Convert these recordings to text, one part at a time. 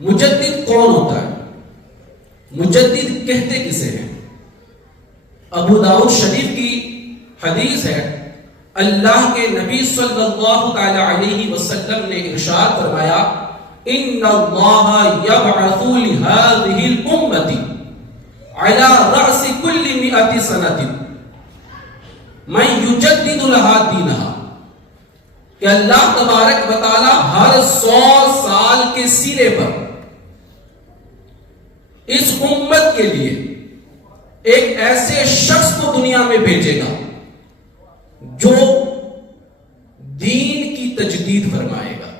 مجدد کون ہوتا ہے؟ مجدد کہتے کسے ہیں؟ ابو داؤد شریف کی حدیث ہے، اللہ کے نبی صلی اللہ تعالی علیہ وسلم نے ارشاد فرمایا، ان اللہ یبعث لهذه الامة على رأس كل 100 سنة من يجدد لها دینها، کہ اللہ تبارک و تعالی ہر 100 سال کے سیرے پر اس امت کے لیے ایک ایسے شخص کو دنیا میں بھیجے گا جو دین کی تجدید فرمائے گا،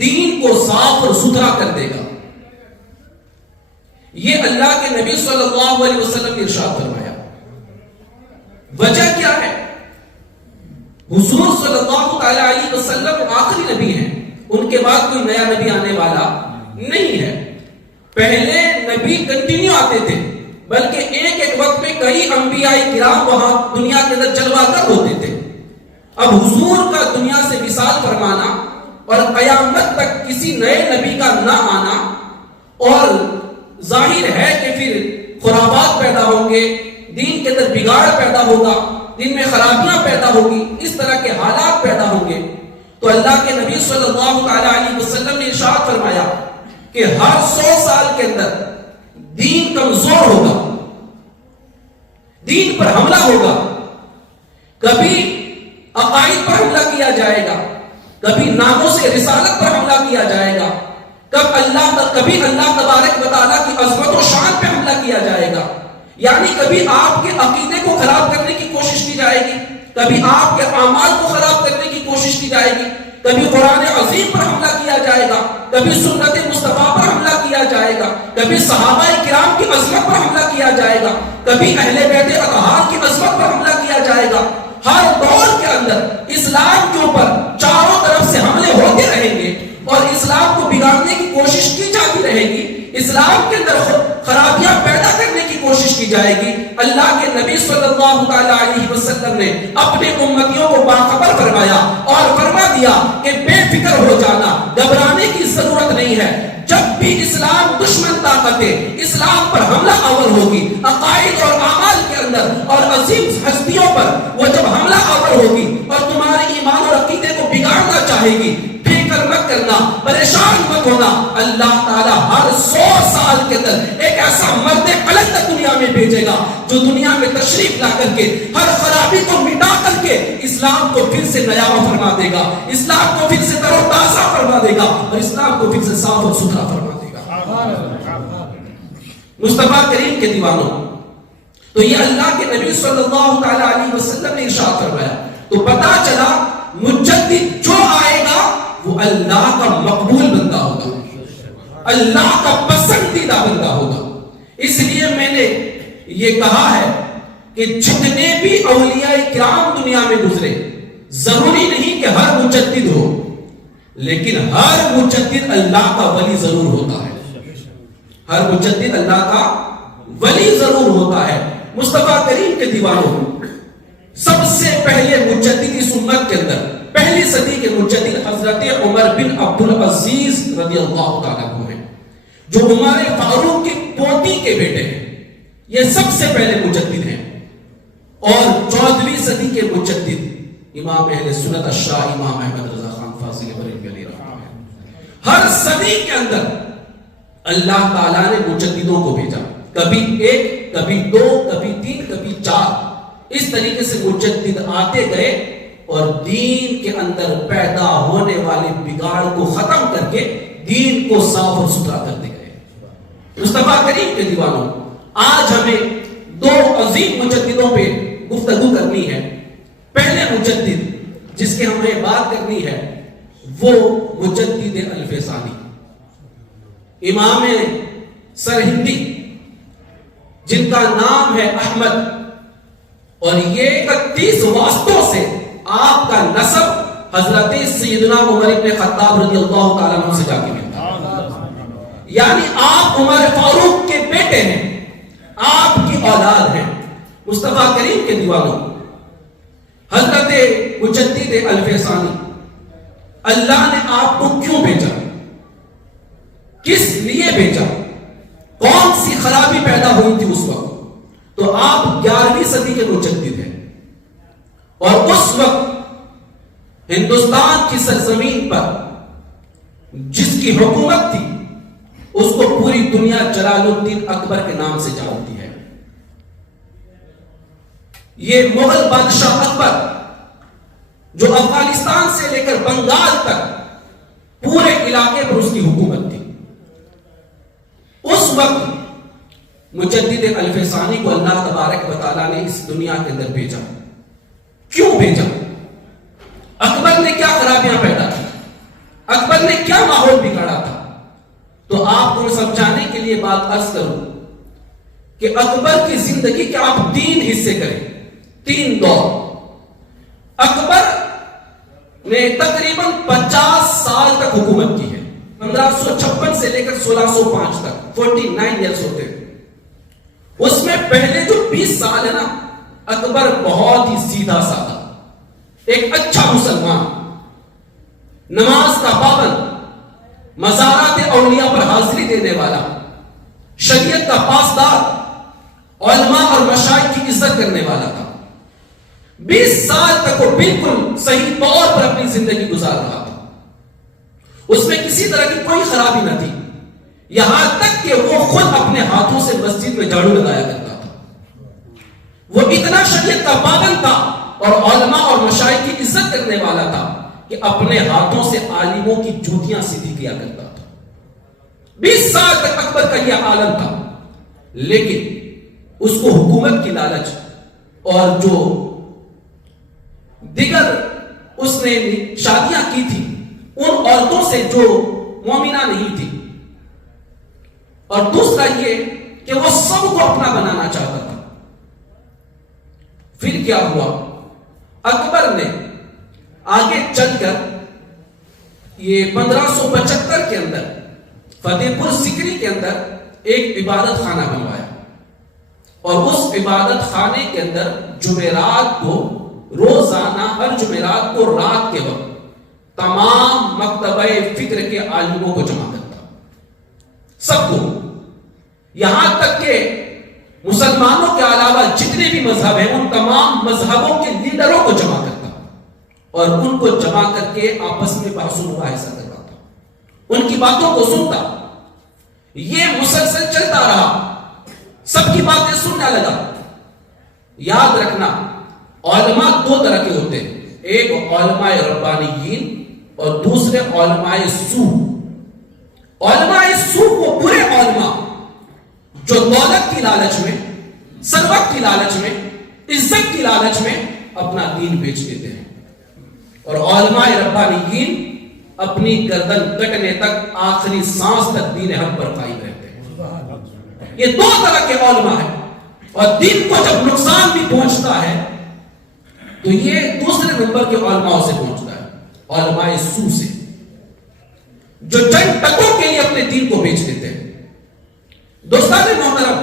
دین کو صاف اور ستھرا کر دے گا۔ یہ اللہ کے نبی صلی اللہ علیہ وسلم نے ارشاد فرمایا۔ وجہ کیا ہے؟ حضور صلی اللہ علیہ وسلم آخری نبی ہیں، ان کے بعد کوئی نیا نبی آنے والا نہیں ہے۔ پہلے نبی کنٹینیو آتے تھے، بلکہ ایک ایک وقت میں کئی انبیاء کرام وہاں دنیا کے اندر جلوہ گر ہوتے تھے۔ اب حضور کا دنیا سے وصال فرمانا اور قیامت تک کسی نئے نبی کا نہ آنا، اور ظاہر ہے کہ پھر خرافات پیدا ہوں گے، دین کے اندر بگاڑ پیدا ہوگا، دین میں خرابیاں پیدا ہوگی، اس طرح کے حالات پیدا ہوں گے۔ تو اللہ کے نبی صلی اللہ علیہ وسلم نے ارشاد فرمایا کہ ہر 100 سال کے اندر دین کمزور ہوگا، دین پر حملہ ہوگا، کبھی عقائد پر حملہ کیا جائے گا، کبھی ناموس رسالت پر حملہ کیا جائے گا، کبھی اللہ تبارک و تعالیٰ کی عظمت و شان پہ حملہ کیا جائے گا، یعنی کبھی آپ کے عقیدے کو خراب کرنے کی کوشش کی جائے گی، کبھی آپ کے اعمال کو خراب کرنے کی کوشش کی جائے گی، کبھی قرآن عظیم پر حملہ کیا جائے گا، کبھی سنت مصطفیٰ پر حملہ کیا جائے گا، کبھی صحابہ کرام کی عظمت پر حملہ کیا جائے گا، کبھی اہل بیت اطہار کی عظمت پر حملہ کیا جائے گا۔ ہر دور کے اندر اسلام کے اوپر چاروں طرف سے حملے ہوتے رہیں گے اور اسلام کو بگاڑنے کی کوشش کی جاتی رہے گی، اسلام کے اندر خرابیاں پیدا کرنے کی کوشش کی جائے گی۔ اللہ کے نبی صلی اللہ تعالی علیہ وسلم نے اپنے امتیوں کو باخبر فرمایا اور فرما دیا کہ بے فکر ہو جانا، گھبرانے کی ضرورت نہیں ہے۔ جب بھی اسلام دشمن طاقتیں اسلام پر حملہ آور ہوگی، عقائد اور اعمال کے اندر اور عظیم ہستیوں پر وہ جب حملہ آور ہوگی اور تمہارے ایمان اور عقیدے کو بگاڑنا چاہے گی، فکر مت کرنا، پریشان مت ہونا، اللہ تعالیٰ ہر 100 سال کے اندر ایک ایسا مرد قلت دنیا میں بھیجے گا جو دنیا میں تشریف لا کر کے ہر خرابی کو مٹا کر کے اسلام کو پھر سے نیا فرما دے گا، اسلام کو پھر سے تر و تازہ فرما دے گا اور اسلام کو پھر سے صاف اور ستھرا فرما دے گا۔ مصطفیٰ کریم کے دیوانوں، تو یہ اللہ کے نبی صلی اللہ تعالی علیہ وسلم نے ارشاد فرمایا، تو پتا چلا مجدد جو آئے گا وہ اللہ کا مقبول بندہ ہوگا، اللہ کا پسندیدہ بندہ ہوگا۔ اس لیے میں نے یہ کہا ہے کہ جتنے بھی اولیاء کرام دنیا میں گزرے، ضروری نہیں کہ ہر مجدد ہو، لیکن ہر مجدد اللہ کا ولی ضرور ہوتا ہے، ہر مجدد اللہ کا ولی ضرور ہوتا ہے۔ مصطفیٰ کریم کے دیوانوں، سب سے پہلے مجدد اس امت کے اندر پہلی صدی کے مجدد حضرت عمر بن عبد العزیز رضی اللہ تعالیٰ عنہ ہیں، جو عمر فاروق کی پوتی کے بیٹے ہیں، یہ سب سے پہلے مجدد ہیں۔ اور 14ویں صدی کے مجدد امام اہل سنت الشاہ امام احمد رضا خان فاضل بریلوی علیہ رحمہ ہے۔ ہر صدی کے اندر اللہ تعالیٰ نے مجددوں کو بھیجا، کبھی ایک، کبھی دو، کبھی تین، کبھی چار، اس طریقے سے مجدد آتے گئے اور دین کے اندر پیدا ہونے والے بگاڑ کو ختم کر کے دین کو صاف اور ستھرا کرتے گئے۔ مصطفیٰ کریم کے دیوانوں، آج ہمیں دو عظیم مجددوں پہ گفتگو کرنی ہے۔ پہلے مجدد جس کے ہمیں بات کرنی ہے وہ مجدد الفسانی، امام سرہندی، جن کا نام ہے احمد، اور یہ 31 واسطوں سے آپ کا نسب حضرت سیدنا عمر بن خطاب رضی اللہ تعالیٰ عنہ سے جا کے ملتا ہے، یعنی آپ عمر فاروق کے بیٹے ہیں، آپ کی اولاد ہیں۔ مصطفیٰ کریم کے دیوانوں، حضرت مجدد الفسانی، اللہ نے آپ کو کیوں بھیجا؟ کس لیے بھیجا، کون سی خرابی پیدا ہوئی تھی اس وقت؟ تو آپ 11ویں صدی کے مجدد ہیں، اور اس وقت ہندوستان کی سرزمین پر جس کی حکومت تھی اس کو پوری دنیا جلال الدین اکبر کے نام سے جانتی ہے۔ یہ مغل بادشاہ اکبر جو افغانستان سے لے کر بنگال تک پورے علاقے پر اس کی حکومت تھی، اس وقت مجدد الف ثانی کو اللہ تبارک و تعالیٰ نے اس دنیا کے اندر بھیجا۔ کیوں بھیجا؟ اکبر نے کیا خرابیاں پیدا کی، اکبر نے کیا ماحول بگاڑا تھا؟ تو آپ کو سمجھانے کے لیے بات عرض کروں کہ اکبر کی زندگی کے آپ 3 حصے کریں، 3 دور۔ اکبر نے تقریباً 50 سال تک حکومت کی ہے، 1556 سے لے کر 1605 تک 49 ایئرس ہوتے ہیں۔ اس میں پہلے جو 20 سال ہے نا، اکبر بہت ہی سیدھا سادہ، ایک اچھا مسلمان، نماز کا پابند، مزارات اولیاء پر حاضری دینے والا، شریعت کا پاسدار، علماء اور مشائخ کی عزت کرنے والا تھا۔ 20 سال تک وہ بالکل صحیح طور پر اپنی زندگی گزار رہا تھا، اس میں کسی طرح کی کوئی خرابی نہ تھی، یہاں تک کہ وہ خود اپنے ہاتھوں سے مسجد میں جھاڑو لگایا کرتا تھا۔ وہ اتنا شریعت کا پابند تھا اور علماء اور مشائخ کی عزت کرنے والا تھا کہ اپنے ہاتھوں سے عالموں کی جوتیاں سیدھی کیا کرتا تھا۔ 20 سال تک اکبر کا یہ عالم تھا، لیکن اس کو حکومت کی لالچ اور جو دیگر اس نے شادیاں کی تھی ان عورتوں سے جو مومنہ نہیں تھی، اور دوسرا یہ کہ وہ سب کو اپنا بنانا چاہتا تھا۔ پھر کیا ہوا؟ اکبر نے آگے چل کر یہ 1575 کے اندر فتح پور سکری کے اندر ایک عبادت خانہ بنوایا، اور اس عبادت خانے کے اندر جمعرات کو روزانہ، ہر جمعرات کو رات کے وقت تمام مکتبہ فکر کے عالموں کو جمع کرتا، سب کو، یہاں تک کہ مسلمانوں کے علاوہ جتنے بھی مذہب ہیں ان تمام مذہبوں کے لیڈروں کو جمع کرتا اور ان کو جمع کر کے آپس میں بحث و مباحثہ کرواتا، ان کی باتوں کو سنتا۔ یہ مسلسل چلتا رہا، سب کی باتیں سننے لگا۔ یاد رکھنا، علماء 2 طرح کے ہوتے ہیں، ایک علماء ربانیین اور دوسرے علماء سو۔ علماء سو وہ برے علماء جو دولت کی لالچ میں، ثروت کی لالچ میں، عزت کی لالچ میں اپنا دین بیچ دیتے ہیں، اور علماء ربانیین اپنی گردن کٹنے تک، آخری سانس تک دین حق پر قائم رہتے ہیں۔ یہ 2 طرح کے علماء ہیں، اور دین کو جب نقصان بھی پہنچتا ہے تو یہ دوسرے نمبر کے علماء سے پہنچتا ہے، علماء سو سے، جو چند ٹکوں کے لیے اپنے دین کو بیچ دیتے ہیں۔ دوستان محترم،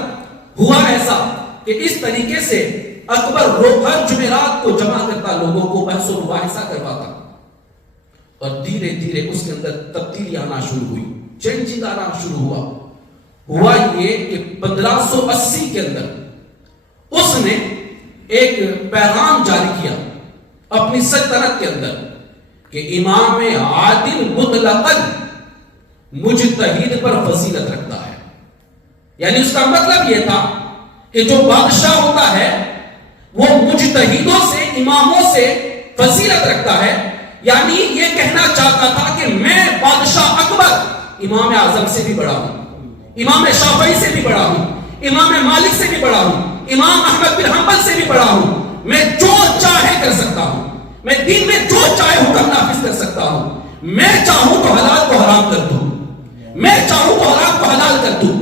ہوا ایسا کہ اس طریقے سے اکبر ہر جمعرات کو جمع کرتا، لوگوں کو بحث و مباحثہ کرواتا، اور دھیرے دھیرے اس کے اندر تبدیلی آنا شروع ہوئی، چینجنگ آنا شروع ہوا۔ ہوا یہ کہ 1580 کے اندر اس نے ایک پیغام جاری کیا اپنی سلطنت کے اندر کہ امام عادل مطلقاً مجتہد پر فضیلت رکھتا ہے۔ یعنی اس کا مطلب یہ تھا کہ جو بادشاہ ہوتا ہے وہ مجتہدوں سے، اماموں سے فضیلت رکھتا ہے۔ یعنی یہ کہنا چاہتا تھا کہ میں بادشاہ اکبر امام اعظم سے بھی بڑا ہوں، امام شافعی سے بھی بڑا ہوں، امام مالک سے بھی بڑا ہوں، امام احمد بن حنبل سے بھی بڑا ہوں۔ میں جو چاہے کر سکتا ہوں، میں دین میں جو چاہے حکم نافذ کر سکتا ہوں۔ میں چاہوں تو حلال کو حرام کر دوں، میں چاہوں تو حرام کو حلال کر دوں۔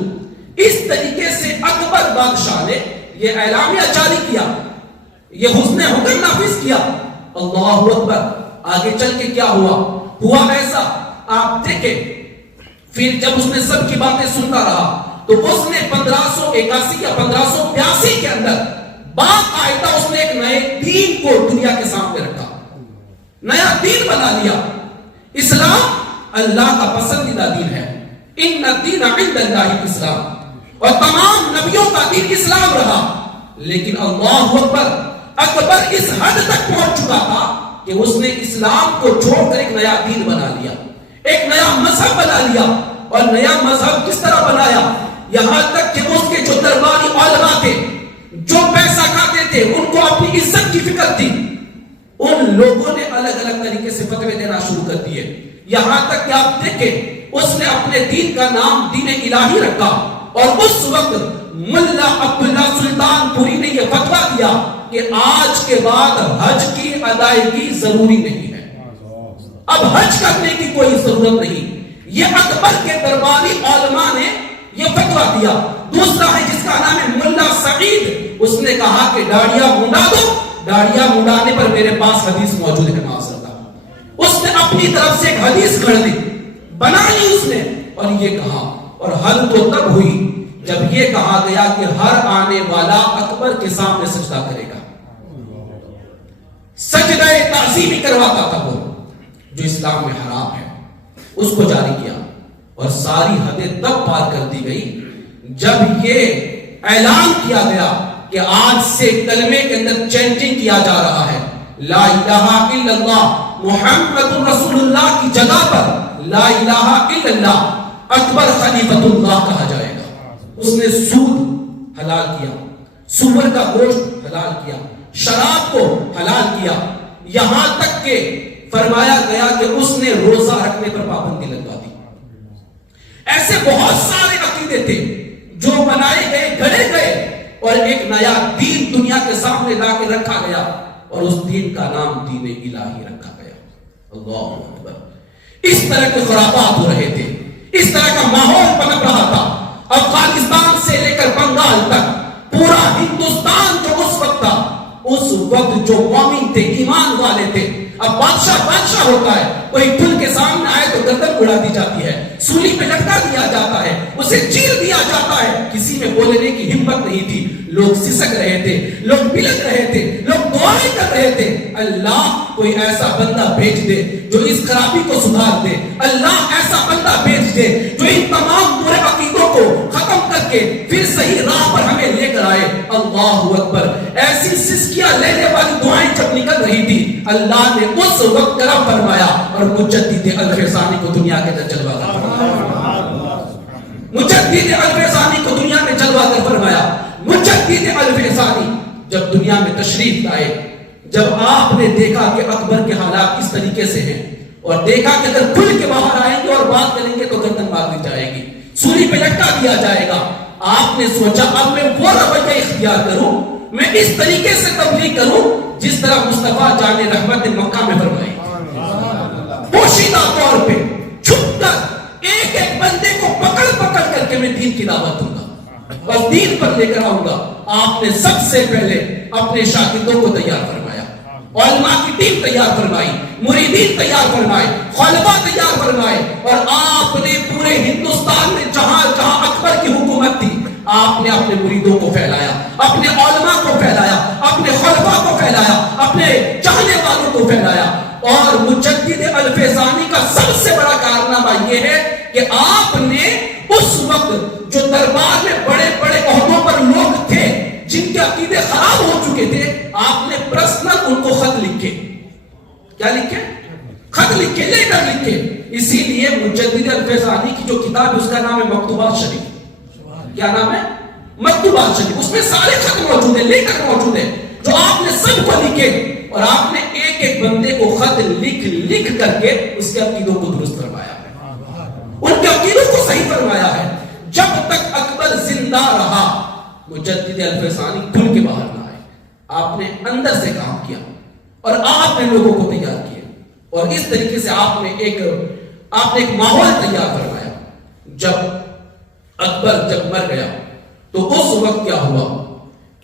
اس طریقے سے اکبر بادشاہ نے یہ اعلامیہ جاری کیا، یہ حسن حکم نافذ کیا۔ اللہ اکبر۔ آگے چل کے کیا ہوا؟ ہوا ایسا، آپ دیکھیں، پھر جب اس نے سب کی باتیں سنتا رہا تو اس نے 1581 یا 1582 کے اندر باقاعدہ اس نے ایک نئے دین کو دنیا کے سامنے رکھا، نیا دین بنا لیا۔ اسلام اللہ کا پسندیدہ دین ہے، ان الدین عند اللہ الاسلام، اور تمام نبیوں کا دین اسلام رہا، لیکن اللہ اکبر، اکبر اس حد تک پہنچ چکا تھا کہ اس نے اسلام کو چھوڑ کر ایک نیا دین بنا لیا، ایک نیا مذہب بنا لیا. اور نیا مذہب کس طرح بنایا؟ یہاں تک کہ اس کے جو درباری علماء تھے، جو پیسہ کھاتے تھے، ان کو اپنی عزت کی فکر تھی، ان لوگوں نے الگ الگ طریقے سے فتوے دینا شروع کر دیے. یہاں تک کہ آپ دیکھیں اس نے اپنے دین کا نام دین الہی رکھا، اور اس وقت ملا عبداللہ سلطان پوری نے یہ فتویٰ دیا کہ آج کے بعد حج کی ادائیگی ضروری نہیں ہے، اب حج کرنے کی کوئی ضرورت نہیں. یہ اکبر کے درباری علماء نے یہ فتویٰ دیا. دوسرا ہے جس کا نام ہے ملا سعید، اس نے کہا کہ داڑیاں منڈا دو، داڑیاں منڈانے پر میرے پاس حدیث موجود ہے معاذاللہ. اس نے اپنی طرف سے ایک حدیث گھڑ دی، بنا لی اس نے، اور یہ کہا. اور حل تو تب ہوئی جب یہ کہا گیا کہ ہر آنے والا اکبر کے سامنے سجدہ کرے گا. سجدہ تعظیمی کرواتا تھا وہ، جو اسلام میں حرام ہے، اس کو جاری کیا. اور ساری حدیں تب پار کر دی گئی جب یہ اعلان کیا گیا کہ آج سے کلمے کے اندر چینجنگ کیا جا رہا ہے. لا الہ الا اللہ محمد رسول اللہ کی جگہ پر لا الہ الا اللہ اکبر خلیفۃ اللہ کہا جائے گا. اس نے سود حلال کیا، سور کا گوشت حلال کیا، شراب کو حلال کیا، یہاں تک کہ فرمایا گیا کہ اس نے روزہ رکھنے پر پابندی لگوا دی. ایسے بہت سارے عقیدے تھے جو بنائے گئے، گھڑے گئے، اور ایک نیا دین دنیا کے سامنے لا کے رکھا گیا، اور اس دین کا نام دین الہی رکھا گیا. اللہ اکبر. اس طرح کے خرافات ہو رہے تھے، اس طرح کا ماحول پنپ رہا تھا. افغانستان سے لے کر بنگال تک پورا ہندوستان جو اس وقت تھا، اس وقت جو مومن تھے، ایمان والے تھے. اب بادشاہ ہوتا ہے، کوئی پھل کے سامنے آئے تو گردن اڑا دی جاتی ہے، سولی پہ لٹکا دیا جاتا ہے، اسے چیر دیا جاتا ہے. کسی میں بولنے کی ہمت نہیں تھی. لوگ سسک رہے تھے، لوگ بلک رہے تھے، لوگ دعائیں کر رہے تھے. اللہ کوئی ایسا بندہ بھیج دے جو اس خرابی کو سدھار دے. اللہ ایسا بندہ بھیج دے جو ان تمام برے عقیدوں کو ختم کر کے پھر صحیح راہ پر ہمیں لے کر آئے. اللہ اکبر. ایسی سسکیاں لینے والی دعائیں جب نکل رہی تھی، اللہ نے اس وقت کرم فرمایا اور مجدد الفیضانی کو دنیا کے اندر جلوہ کر فرمایا. مجدد الفیضانی کو دنیا میں جلوہ کر فرمایا. مجدد الفیضانی جب دنیا میں تشریف لائے، جب آپ نے دیکھا کہ اکبر کے حالات اس طریقے سے ہیں، اور دیکھا کہ اگر کھل کے باہر آئیں گے اور بات کریں گے تو گردن مار دی جائے گی، سولی پہ لٹکا دیا جائے گا، آپ نے سوچا اب میں وہ رویہ اختیار کروں، میں اس طریقے سے تبلیغ کروں جس طرح مصطفیٰ جان رحمت نے مکہ میں فرمائی. پوشیدہ طور پہ چھپ کر ایک ایک بندے کو پکڑ پکڑ کر کے میں دین کی دعوت دوں گا اور دین پر لے کر آؤں گا. آپ نے سب سے پہلے اپنے شاگردوں کو تیار فرمایا، علماء کی ٹیم تیار فرمائی، مریدین تیار فرمائے، خلفاء تیار فرمائے، اور آپ نے پورے ہندوستان میں جہاں جہاں اکبر کی حکومت تھی، آپ نے اپنے مریدوں کو پھیلایا، اپنے علماء کو پھیلایا، اپنے خلفاء کو پھیلایا، اپنے چاہنے والوں کو پھیلایا. اور مجدد الفیضانی کا سب سے بڑا کارنامہ یہ ہے کہ آپ نے اس وقت جو دربار میں بڑے بڑے عہدوں پر لوگ تھے جن کے عقیدے خراب ہو چکے تھے، آپ نے پرسنل ان کو خط لکھے. کیا لکھے؟ خط لکھے، لیٹر لکھے. اسی لیے مجدد الفیضانی کی جو کتاب ہے اس کا نام ہے مکتوبات شریف. کیا نام ہے؟ مکتوبات شریف. اس میں سارے خط موجود ہیں، لیٹر موجود ہیں جو آپ نے سب کو لکھے، اور آپ نے ایک ایک بندے کو خط لکھ کر کے اس کے عقیدوں کو درست فرمایا ہے، ان کے عقیدوں کو صحیح فرمایا ہے. جب تک اکبر زندہ رہا مجدد الفیضانی کھل کے باہر نہ آئے. آپ نے اندر سے کام کیا اور آپ نے لوگوں کو تیار کیا، اور اس طریقے سے آپ نے ایک ماحول تیار فرمایا. جب اکبر جب مر گیا تو اس وقت کیا ہوا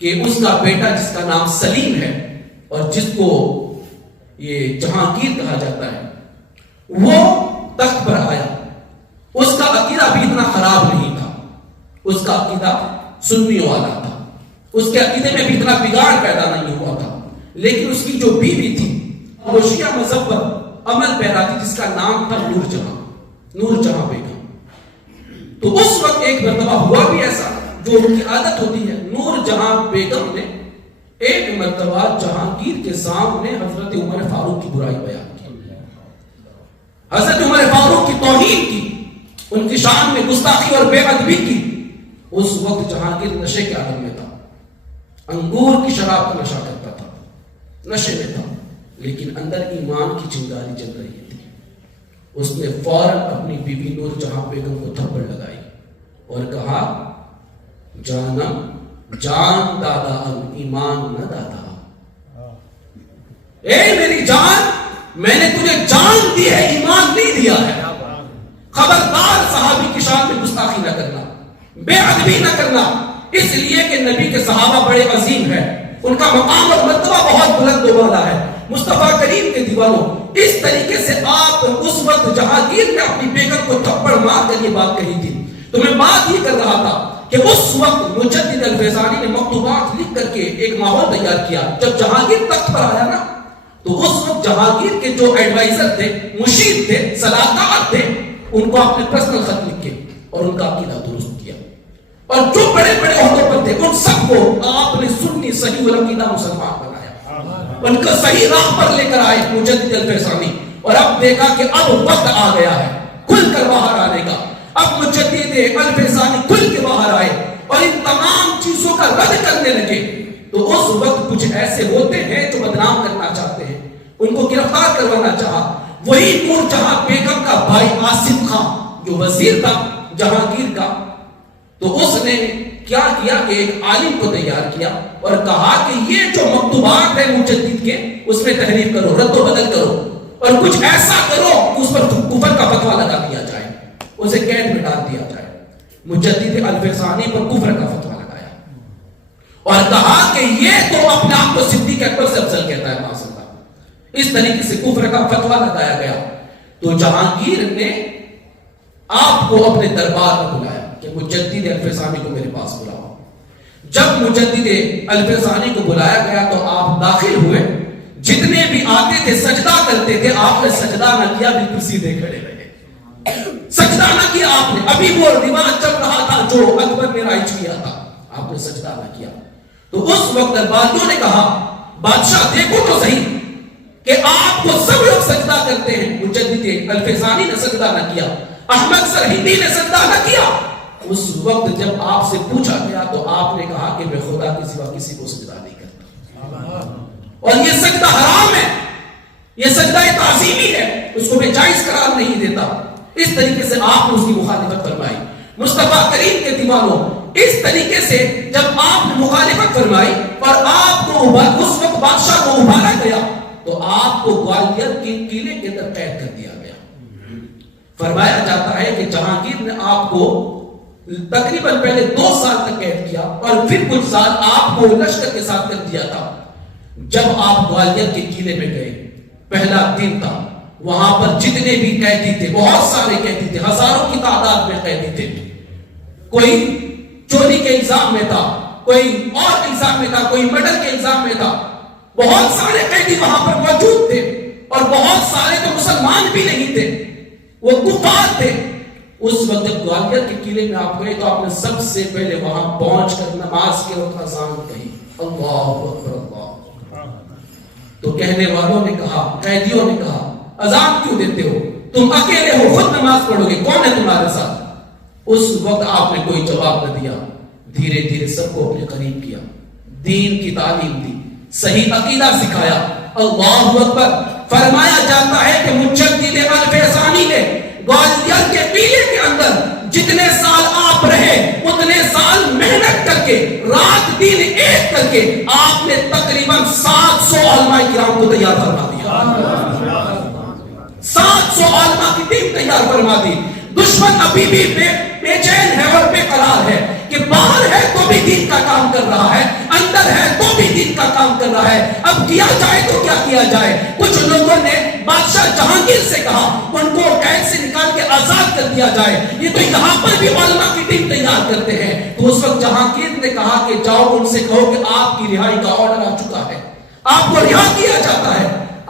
کہ اس کا بیٹا جس کا نام سلیم ہے اور جس کو یہ جہانگیر کہا جاتا ہے، وہ تخت پر آیا. اس کا عقیدہ بھی اتنا خراب نہیں تھا، اس کا عقیدہ سنیوں والا تھا، اس کے عقیدے میں بھی اتنا بگاڑ پیدا نہیں ہوا تھا. لیکن اس کی جو بیوی تھی وہ شیعہ مذہب پر عمل پیرا تھی، جس کا نام تھا نور جہاں بیگم. تو اس وقت ایک مرتبہ ہوا بھی ایسا جو ان کی عادت ہوتی ہے. نور جہاں بیگم نے ایک مرتبہ جہانگیر کے سامنے حضرت عمر فاروق کی برائی بیان کی, حضرت عمر فاروق کی توہین کی, ان کی شان میں گستاخی اور بے ادبی کی. اس وقت جہانگیر نشے کے عالم میں تھا, انگور کی شراب کا نشہ کرتا تھا, نشے میں تھا, لیکن اندر ایمان کی چنگاری جل رہی تھی. اس نے فوراً اپنی بی بی نور جہاں بیگم کو تھپڑ لگائی اور کہا, جانم جان دادا اب ایمان نہ دادا, اے میری جان میں نے تجھے جان دی ہے, ایمان نہیں دیا ہے. خبردار صحابی کی شان میں گستاخی نہ کرنا, بے ادبی نہ کرنا, اس لیے کہ نبی کے صحابہ بڑے عظیم ہیں, ان کا مقام اور مرتبہ بہت بلند و بالا ہے. مصطفیٰ کریم کے دیوانوں, اس طریقے سے آپ اس وقت جہانگیر نے اپنی بیگم کو تھپڑ مار کر یہ بات کہی تھی. تو میں بات یہ کر رہا تھا کہ اس وقت مجدد الفیضانی نے مکتوبات لکھ کر کے ایک ماحول تیار کیا. جب جہانگیر تخت پر آیا نا, تو اس وقت جہانگیر کے جو ایڈوائزر تھے, مشیر تھے, صلاحکار تھے, ان کو آپ نے پرسنل خط لکھ کے اور ان کا عقیدہ درست کیا. اور جو بڑے بڑے عہدوں پر تھے ان سب کو آپ نے سنی صحیح العقیدہ مسلمان بنایا, ان کو صحیح راہ پر لے کر آئے مجدد الفیضانی. اور اب دیکھا کہ اب وقت آ گیا ہے کھل کر باہر آنے کا. اب مجدد الفیضانی کھل کے باہر آئے اور ان تمام چیزوں کا رد کرنے لگے. تو اس وقت کچھ ایسے ہوتے ہیں جو بدنام کرنا چاہتے ہیں, ان کو گرفتار کروانا چاہا. وہی نور جہاں بیگم کا بھائی آصف خان جو وزیر تھا جہانگیر کا, تو اس نے کیا کیا کہ ایک عالم کو تیار کیا اور کہا کہ یہ جو مکتوبات ہیں مجدد کے اس میں تحریف کرو, رد و بدل کرو, اور کچھ ایسا کرو کہ اس پر کفر کا فتویٰ لگا دیا جائے, اسے قید میں ڈال دیا جائے. مجدد الفیضانی پر کفر کا فتویٰ لگایا اور کہا کہ یہ تو اپنے آپ کو صدیق اکبر سے افضل کہتا ہے معاذ اللہ. اس طریقے سے کفر کا فتویٰ لگایا گیا. تو جہانگیر نے آپ کو اپنے دربار میں بلایا کہ مجدد الفیضانی کو میرے پاس بلاؤ. جب مجدد الفیضانی کو بلایا گیا تو آپ داخل ہوئے. جتنے بھی آتے تھے سجدہ کرتے تھے, آپ نے سجدہ نہ کیا, بالکل سیدھے کھڑے رہے, سجدہ نہ کیا آپ نے. ابھی وہ رواج چل رہا تھا جو اکبر نے رائج کیا تھا, آپ نے سجدہ نہ کیا. تو اس وقت درباریوں نے کہا, بادشاہ دیکھو تو صحیح کہ آپ کو سب لوگ سجدہ کرتے ہیں. مجدد الفیضانی نے سجدہ نہ کیا, احمد سرہندی نے سجدہ نہ کیا. اس وقت جب آپ سے پوچھا گیا تو آپ نے کہا کہ میں خدا کے سوا کسی کو سجدہ نہیں کرتا, اور یہ سجدہ حرام ہے, یہ سجدہ تعظیمی ہے, اس کو میں جائز قرار نہیں دیتا. اس طریقے سے آپ نے اس کی مخالفت فرمائی. مصطفیٰ کریم کے دیوانوں, اس طریقے سے جب آپ نے مخالفت فرمائی اور آپ کو اس وقت بادشاہ کو ابھارا گیا تو آپ کو گوالیار کے قلعے کے اندر قید کر دیا گیا. فرمایا جاتا ہے کہ جہانگیر نے آپ کو تقریباً پہلے 2 سال تک قید کیا اور پھر کچھ سال آپ کو لشکر کے ساتھ کر دیا تھا. جب آپ گوالیار کے قلعے میں گئے, پہلا دن تھا, وہاں پر جتنے بھی قیدی تھے, بہت سارے قیدی تھے, ہزاروں کی تعداد میں قیدی تھے. کوئی چوری کے الزام میں تھا, کوئی اور الزام میں تھا, کوئی مرڈر کے الزام میں تھا. بہت سارے قیدی وہاں پر موجود تھے اور بہت سارے تو مسلمان بھی نہیں تھے, وہ کفار تھے. اس وقت جب گوالیار کے قلعے میں آپ گئے تو آپ نے سب سے پہلے وہاں پہنچ کر نماز کے وقت اذان کہی, اللہ اکبر اللہ. تو کہنے والوں نے کہا, قیدیوں نے کہا, اذان کیوں دیتے ہو, تم اکیلے ہو, خود نماز پڑھو گے, کون ہے تمہارے ساتھ؟ اس وقت آپ نے کوئی جواب نہ دیا. دھیرے دھیرے سب کو اپنے قریب کیا, دین کی تعلیم دی, صحیح عقیدہ سکھایا. اللہ اکبر. فرمایا جاتا ہے کہ مجدد الفیضانی نے گوالیار کے قلعے کے اندر جتنے سال آپ رہے اتنے سال محنت کر کے, رات دن ایک کر کے آپ نے تقریباً 700 علماء کرام کو تیار فرما دیا. 700 علماء کی ٹیم تیار فرما دی. دشمن ابھی بھی بے چین ہے اور بے قرار ہے کہ باہر ہے تو بھی دین کا کام کر رہا ہے, اندر ہے تو بھی دین کا کام کر رہا ہے. اب کیا جائے تو کیا کیا جائے؟ کچھ لوگوں نے بادشاہ جہانگیر سے کہا ان کو قید سے نکال کے آزاد کر دیا جائے, یہ تو یہاں پر بھی علماء کی ٹیم تیار کرتے ہیں. تو اس وقت جہانگیر نے کہا کہ جاؤ ان سے کہو کہ آپ کی رہائی کا آرڈر آ چکا ہے, آپ کو رہا کیا جاتا ہے.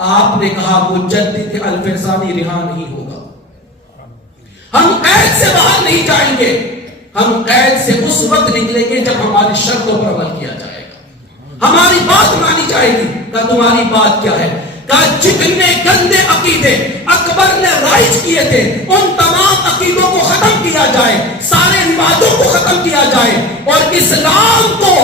آپ نے کہا مجدد الفیضانی رہا نہیں ہوگا, ہم قید قید سے باہر نہیں جائیں گے، ہم قید سے اس وقت نکلیں گے جب ہماری شرطوں پر عمل کیا جائے گا، ہماری بات مانی جائے گی۔ کہ تمہاری بات کیا ہے؟ کہ جتنے گندے عقیدے اکبر نے رائج کیے تھے ان تمام عقیدوں کو ختم کیا جائے، سارے رواجوں کو ختم کیا جائے اور اسلام کو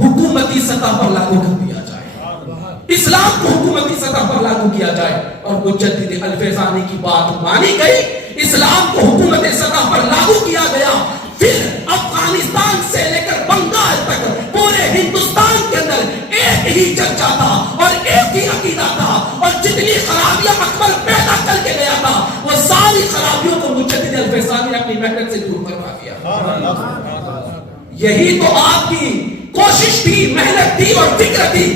حکومتی سطح پر لاگو کر دیا جائے، اسلام کو حکومتی سطح پر لاگو کیا جائے۔ اور مجدد الفیضانی کی بات مانی گئی، اسلام کو حکومتی سطح پر لاگو کیا گیا، پھر افغانستان سے لے کر بنگال تک پورے ہندوستان کے اندر ایک ہی چرچا تھا اور ایک ہی عقیدہ تھا، اور جتنی خرابیاں اکبر پیدا کر کے گیا تھا وہ ساری خرابیوں کو مجدد الفیضانی نے اپنی محنت سے دور کروا دیا۔ یہی تو آپ کی کوشش تھی، محنت تھی اور فکر تھی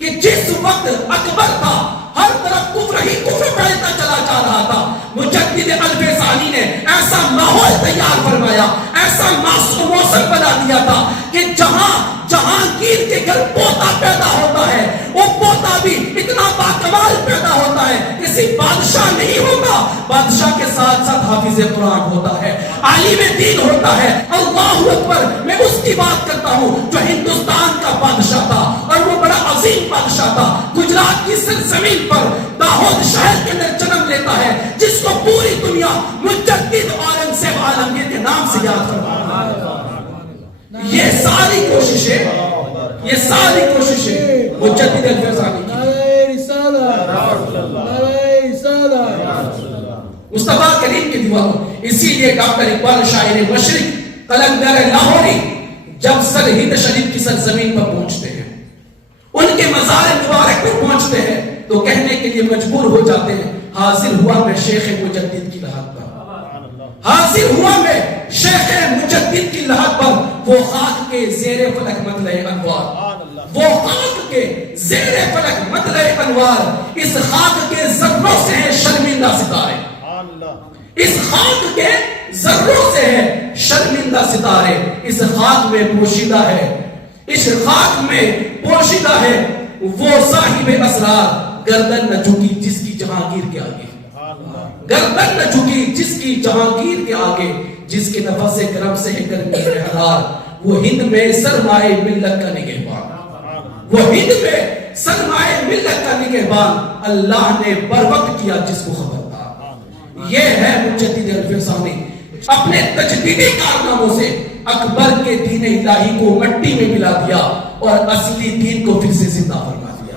کہ جس وقت اکبر تھا ہر طرف کفر ہی کفر پھیلتا چلا جا رہا تھا، مجدد الفیضانی نے ایسا ماحول تیار فرمایا، ایسا موسم بنا دیا تھا کہ جہاں جہانگیر کے گھر پوتا پیدا ہوتا ہے وہ پوتا بھی اتنا باکمال پیدا ہوتا ہے، کسی بادشاہ نہیں ہوتا، بادشاہ کے ساتھ ساتھ حافظ قرآن ہوتا ہے، عالم دین ہوتا ہے۔ اللہ اکبر، میں اس کی بات کرتا ہوں جو ہندوستان کا بادشاہ تھا اور وہ بڑا عظیم بادشاہ تھا، گجرات کی سرزمین پر داہود شہر کے اندر جنم لیتا ہے، جس کو پوری دنیا مجدد اورنگزیب عالمگیر کے نام سے یاد کرتا ہے۔ یہ ساری کوششیں مجدد الفیضانی کی، مصطفیٰ کریم کی دیواروں۔ اسی لیے ڈاکٹر اقبال شاعر مشرق قلندر لاہوری جب سرہند شریف کی سرزمین پر پہنچتے ہیں، ان کے مزار مبارک پر پہنچتے ہیں تو کہنے کے لیے مجبور ہو جاتے ہیں حاضر ہوا میں شیخ مجدد کی لحد پر، حاضر ہوا میں شیخ مجدد کی لحد پر، وہ خاک کے زیر فلک مطلع انوار، وہ خاک کے زیر فلک مطلع انوار، اس خاک کے ذروں سے ہے شرمندہ ستارے، اس خاک کے ذروں سے ہے شرمندہ ستارے، اس خاک میں پوشیدہ ہے، اس خاک میں پوشیدہ ہے وہ صاحب اسرار، گردن نہ جھکی جس کی جہانگیر کے آگے، گردن نہ جھکی جس کی جہانگیر کے آگے، جس کے نفس کرم سے ہے گرمی حرار، وہ ہند میں سرمائے ملت کا نگہبان، وہ ہند میں سرمائے ملت کا نگہبان، اللہ نے بر وقت کیا جس کو خبر تھا۔ یہ ہے مجدد الفیضانی، اپنے تجدیدی کارناموں سے اکبر کے دین الہی کو مٹی میں ملا دیا اور اصلی دین کو پھر سے زندہ فرما دیا۔